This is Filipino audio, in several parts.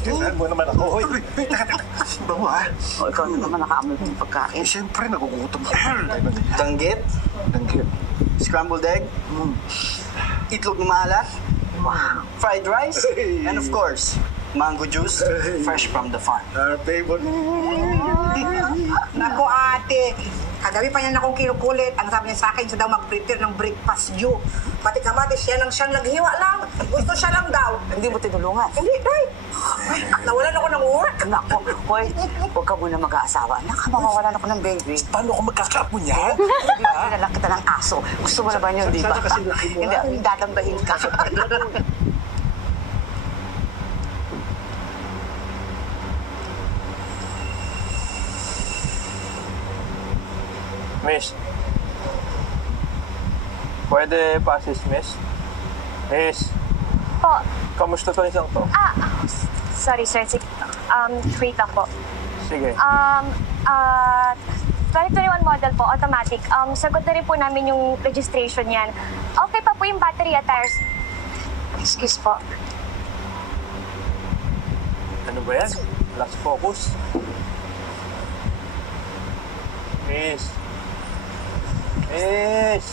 Tinahan mo naman ako. Hoy, teka. Bango ha. O, ikaw na naman nakaamoy ng pagkain. Siyempre, nagugutom ako. Danggit, Danggit. scrambled egg, itlog na maalat, fried rice, and of course, mango juice, fresh from the farm. Our favorite. Nako ate, kagabi pa niya akong kinukulit. Ang sabi niya sa akin, siya daw mag-prepare ng breakfast you. Pati kamati, siyang naghiwa lang. Gusto siya lang daw. Hindi mo tinulungan. Hindi, day. Nawalan ako ng urat. Nako, hoy, huwag ka muna mag-aasawa. Nakamawalan ako ng baby. Paano ako magkakapo niya? Hindi lang kita ng aso. Gusto mo na ba yun, di ba? Sana kasi laki mo, Hindi, dadambahin ka. Miss. Pwede pasis, miss? Miss, Po. kamusta to isang to? Sorry, sir. Wait lang po. Sige. 2021 model po, automatic. Sagot na rin po namin yung registration yan. Okay pa po yung battery at tires. Excuse po. Ano ba yan? Last focus. Miss. Miss.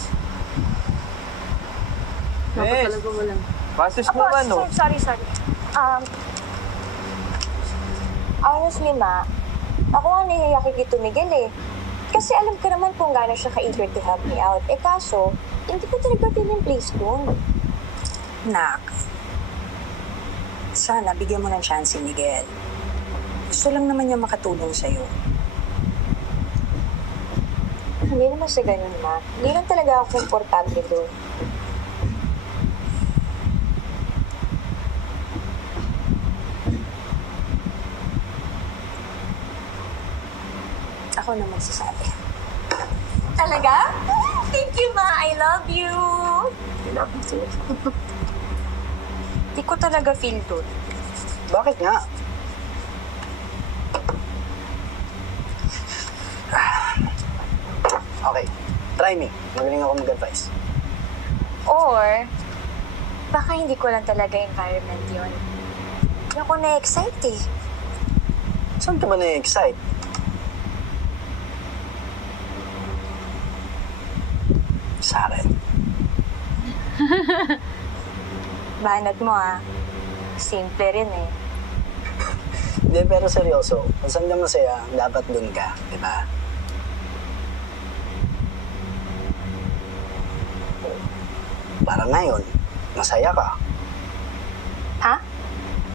Miss. Pasis mo Opo, ano? sorry. Honestly, ma, ako nga nahihiya kay Tito Miguel eh. Kasi alam ko naman kung gaano siya ka-eager to help me out. Eh kaso, hindi ko talaga pin-place doon. Nak, sana bigyan mo ng chance si Miguel. Gusto lang naman niya makatulong sa'yo. Hindi naman sa ganun, ma. Hindi lang talaga ako komportable doon. Ako na magsasabi. Talaga? Thank you, ma. I love you. I love you too. Hindi ko talaga feel doon. Bakit nga? Okay, try me. Magaling ako mag-advise. Or, baka hindi ko lang talaga environment yun. Hindi ako na-excite eh. Saan ka ba na-excite? Sa akin. Banat mo ah. Simple rin eh. Hindi, pero seryoso. Kung saan ka masaya, dapat dun ka, di ba? Parang ngayon, masaya ka.